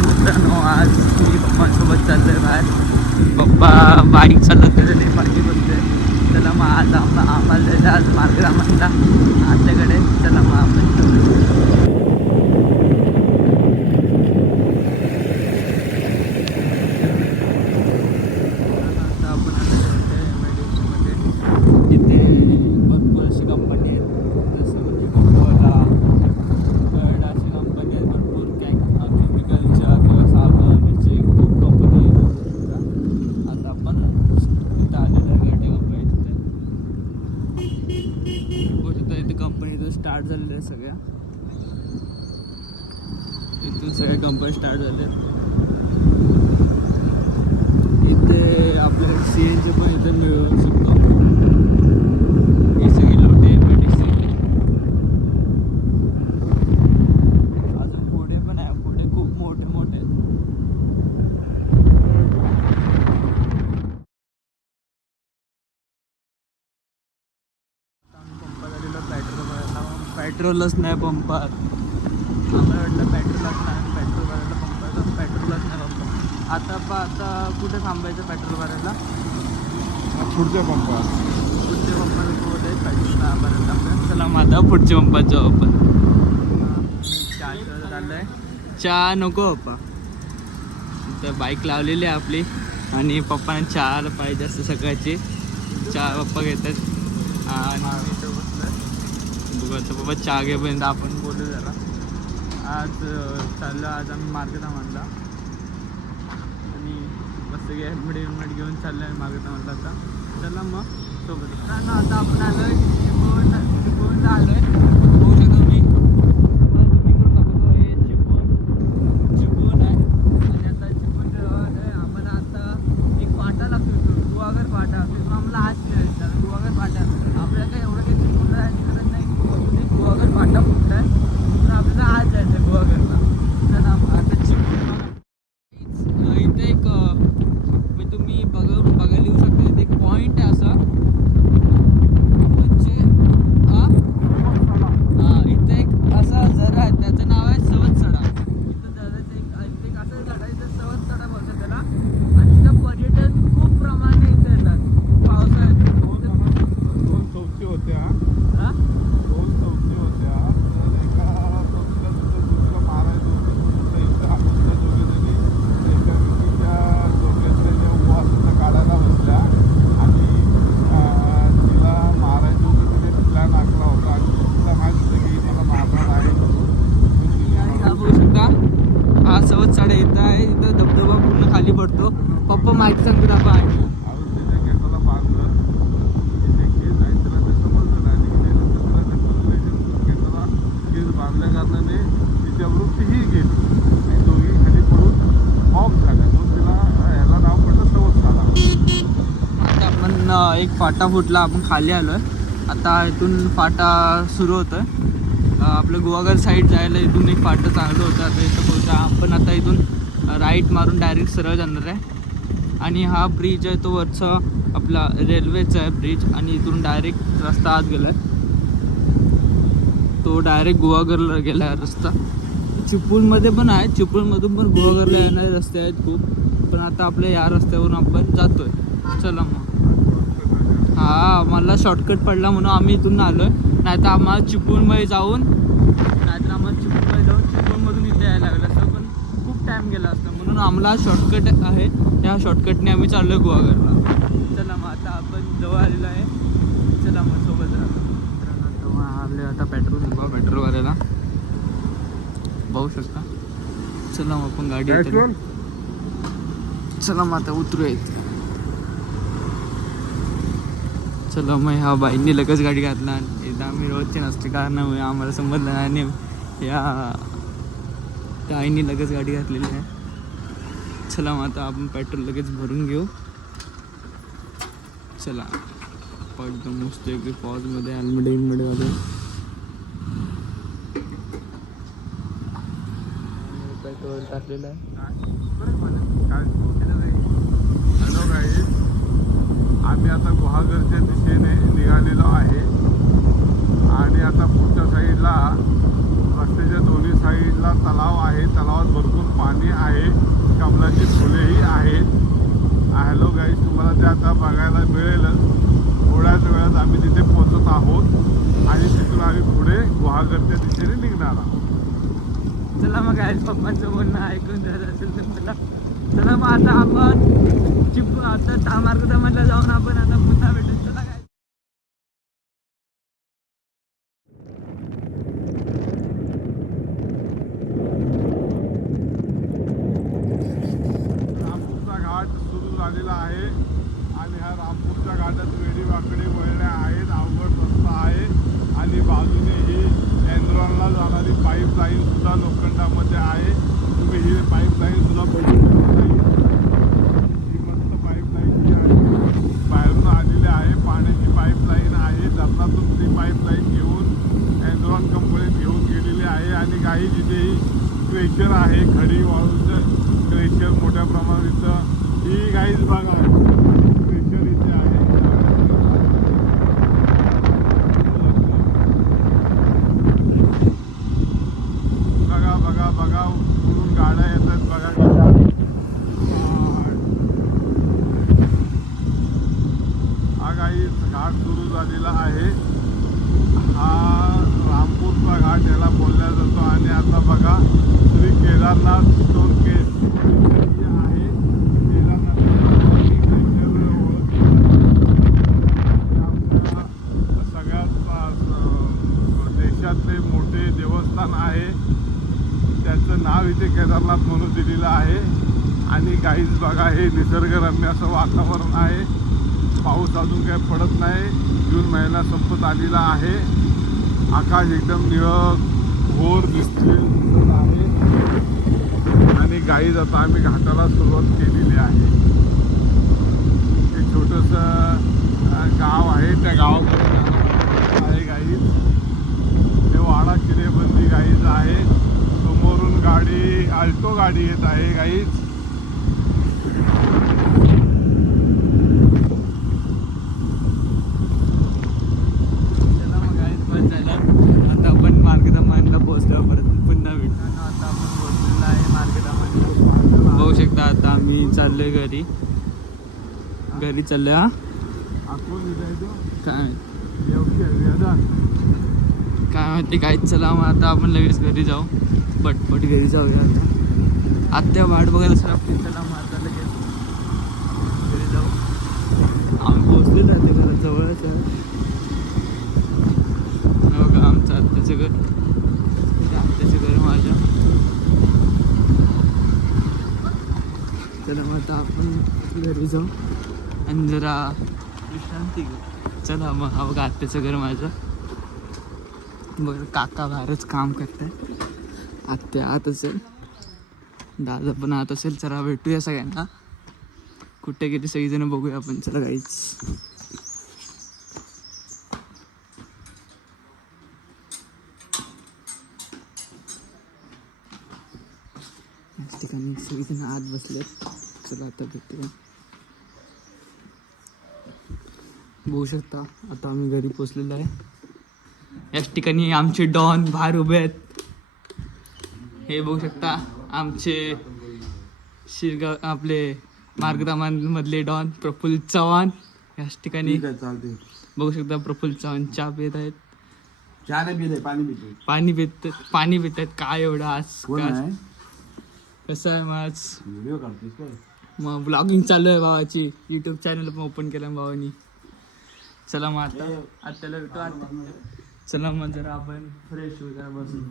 नमस्कार मित्रांनो, आज मी पप्पांसोबत चाललोय बाहेर. पप्पा बाईक चालवत गेलेले, बाईक बसते. चला मग आज आम्हाला जायचं आज मार्गरामांना आतल्याकडे. चला मग आपण स्टार्ट झालेलं आहे. सगळ्या इथून सगळ्या कंपनी स्टार्ट झाले. इथे आपल्याकडे CNG पण इथे मिळू शकतो. ही सगळी लोटे मेडिसिन अजून पुढे पण आहे. पुढे खूप मोठे मोठे पेट्रोलच नाही पंपात. आम्हाला वाटलं पेट्रोलच नाही, पेट्रोल भरायला पंप आहे, तर पेट्रोलच नाही पंप. आता कुठे थांबायचं पेट्रोल भरायला? पुढच्या पंपात. पुढच्या पंपाला कुठे पेट्रोल भरायला थांबायचं. चला मग आता पुढच्या पंपात जाऊ आपण. चहा झालं आहे. चहा नको पप्पा, तर बाईक लावलेली आहे आपली आणि पप्पाने चहा पाहिजे असतं सकाळची. चहा पप्पा घेतात आणि बघा बाबा चहा घेपर्यंत आपण बोलू जरा. आज चाललो, आज आम्ही मार्गरामांना आणि मस्त हेल्मेट घेऊन चाललो आहे मार्गरामांना. आता चला मग सोबत. आता आपण आलो आहे चिपळूणला आलो आहे. बघू शकतो मी चिपळूण आहे. आणि आता चिपळूण आम्हाला आता एक फाटा लागतो, गुहागर फाटा. तिथून आम्हाला हात फिरायचा गुहागर फाटा. आपल्याला काय एवढं काही चिपळूणला जायची गरज नाही. गुहागर फाटा फुटला आहे, तर आपल्याला आज जायचं आहे गुहागरला. चला आता चिपळूण इथे एक तुम्ही बघायला येऊ शकता. इथे एक पॉईंट आहे असा, म्हणजे इथे एक असा झरा आहे, त्याचं नाव आहे सवतसडा. इथं झऱ्याचं एक असं झाड आहे, इथं सवतसडा बोलतात त्याला. आणि तिथं पर्यटन खूप प्रमाणे इथे येतात पावसाळ्यात. दोन चौकी होत्या. दोन चौकी होत्या. तर एका चौकीला दुसरं मारायचं होतं. तर इथं आपण त्या दोघीजणी एका व्यक्तीच्या डोक्यातल्या ज्या उभा तिथं काढायला बसल्या आणि तिला मारायचं होतं. तिने प्लॅन आखला होता आणि तिला माहीत होतं की मला मारणार आहे म्हणून. बघू शकता हा सवतसडा इथं आहे. इथं धबधबा पूर्ण खाली पडतो. पप्पा माहिती सांगतो आपण. अजून तिच्या केसाला मारलं. तिचे केस आहेत त्याला ते समजलं नाही. तिने नंतर तिला केसाला केस बांधल्या कारणाने तिच्याबरोबर तीही गेली आणि दोघी खाली पडून ऑफ झाल्या. म्हणून तिला ह्याला नाव पडलं सवतसडा. आता आपण एक फाटा फुटला, आपण खाली आलो आहे. आता इथून फाटा सुरू होतं आहे. आपलं गुहागर साईड जायला इथून एक फाटा चांगलं होतं. आता इथं बघता आपण आता इथून राईट मारून डायरेक्ट सरळ जाणार आहे. आणि हा ब्रिज आहे तो वरचा आपला रेल्वेचा आहे ब्रिज. आणि इथून डायरेक्ट रस्ता आत गेला आहे, तो डायरेक्ट गुहागरला गेला आहे रस्ता. चिपळूणमध्ये पण आहे, चिपळूणमधून पण गुहागरला येणारे रस्ते आहेत खूप. पण आता आपल्या या रस्त्यावरून आपण जातो आहे. चला मग. हा मला शॉर्टकट पडला म्हणून आम्ही इथून आलो आहे. नाहीतर आम्हाला चिपळूणमध्ये जाऊन चिपळूणमधून इथे यायला लागलं असतं, पण खूप टाईम गेला असता. म्हणून आम्हाला शॉर्टकट आहे, त्या शॉर्टकटने आम्ही चाललो आहे गुहागरला. चला मग आता आपण जवळ आलेलो आहे. चला मग सोबत राहतो. आले आता पेट्रोल भरायला पाहू शकता. चला मग आपण गाडी येते. चला मग आता उतरूया इथे. चला मग ह्या बाईंनी लगेच गाडी घातला. एकदा आम्ही रोजचे नसते कारणामुळे आम्हाला समजलं नाही आणि या त्या आईने लगेच गाडी घातलेली आहे. चला मग आता आपण पेट्रोल लगेच भरून घेऊ. चला एकदम मस्त की पॉजमध्ये हेल्मेट वगैरे पेट्रोल टाकलेलं आहे. हॅलो गाईज, आम्ही आता गुहागरच्या दिशेने निघालेलो आहे. आणि आता पुढच्या साईडला रस्त्याच्या दोन्ही साईडला तलाव आहे. तलावात भरपूर पाणी आहे. बघायला मिळेलच. थोड्याच वेळात आम्ही तिथे पोहोचत आहोत आणि तिथून आम्ही पुढे गुहागरच्या दिशेने निघणार आहोत. चला मग काय पप्पांचं बोलणं ऐकून झालं असेल तर मला चला मग आता आपण चिपू आता मार्गदमाला जाऊन आपण आता पुन्हा भेटू. चला काय रामपूरचा घाट सुरू झालेला आहे आणि ह्या रामपूरच्या घाटात वेडीवाकडे वळल्या आहेत. अवघड रस्ता आहे आणि बाजूने ही एनरॉनला जाणारी पाईपलाईन सुद्धा लोखंडामध्ये आहे. तुम्ही ही पाईपलाईन सुद्धा बघू शकता. ही मस्त पाईपलाईन जी आहे बाहेरून आलेली आहे. पाण्याची पाईपलाईन आहे. धरणातून ती पाईपलाईन घेऊन एनरॉन कंपनीत घेऊन गेलेली आहे आणि काही जिथेही क्रेशर आहे, खडी वाळूचं क्रेशर मोठ्या प्रमाणात इथं ही काहीच बघा क्रेशर इथे आहे. बघा बघा बघा कुठून गाड्या येतात बघा. हा काही घाट सुरू झालेला आहे. हा रामपूरचा घाट याला बोलला जातो आणि आता बघा श्री केदारनाथ स्टोन केस आहे. केदारनाथ सगळ्यात देशातले मोठे देवस्थान आहे. त्याचं नाव इथे केदारनाथ म्हणून दिलेलं आहे. आणि काहीच बघा हे निसर्गरम्य असं वातावरण आहे. पाऊस अजून काही पडत नाही. जून महिना संपत आलेला आहे. आकाश एकदम निळं घोर दिसत आहे आणि गाईज आता आम्ही घाटाला सुरुवात केलेली आहे. एक छोटंसं गाव आहे. त्या गावामध्ये आहे गाईज. हे वाडा किरेबंदी गाईज आहे. समोरून गाडी आल्टो गाडी येत आहे गाईज. आता आपण मार्गदमानला पोहोचल्यावर परत पुन्हा भेटू. आता आपण पोहोचलेलो आहे मार्गदमानला. बघू शकता आता आम्ही चाललोय घरी चाललोय. हा काय माहिती काय. चला मग आता आपण लगेच घरी जाऊ. पटपट घरी जाऊया. आता आत्या वाट बघायला सांगते. चला मग आता लगेच घरी जाऊ. आम्ही पोहोचलेलो आहे ते घरात जवळच आहे. बघा आमचं आत्याचं घर. आत्याचं घर माझ्या. चला मग आता आपण घरी जाऊ आणि जरा विश्रांती घेऊ. चला मग हा बघा आत्याचं घर माझं. बघा काका बाहेरच काम करत आहे. आत्या आत असेल, दादा पण आत असेल. चला भेटूया सगळ्यांना. कुठे गेली सगळीजण बघूया आपण. चला काहीच ठिकाणी सगळीजण आत बसलेत. चला आता भेटूया. बघू शकता आता आम्ही घरी पोचलेलो आहे. याच ठिकाणी आमचे डॉन बाहेर उभे आहेत. हे बघू शकता आमचे शिरगाव आपले मार्गदमानमधले डॉन प्रफुल्ल चव्हाण. याच ठिकाणी बघू शकता प्रफुल्ल चव्हाण चहा पित आहेत. चहा नाही पिले, पाणी पिते. पाणी पित आहेत. काय एवढं आज कसं आहे मग आज व्हिडिओ काढतोस काय? मग ब्लॉगिंग चालू आहे भावाची. यूट्यूब चॅनल पण ओपन केलं भावानी. चला मग आता आत्याला भेटू. चला मग जरा आपण फ्रेश होऊ जरा बसून.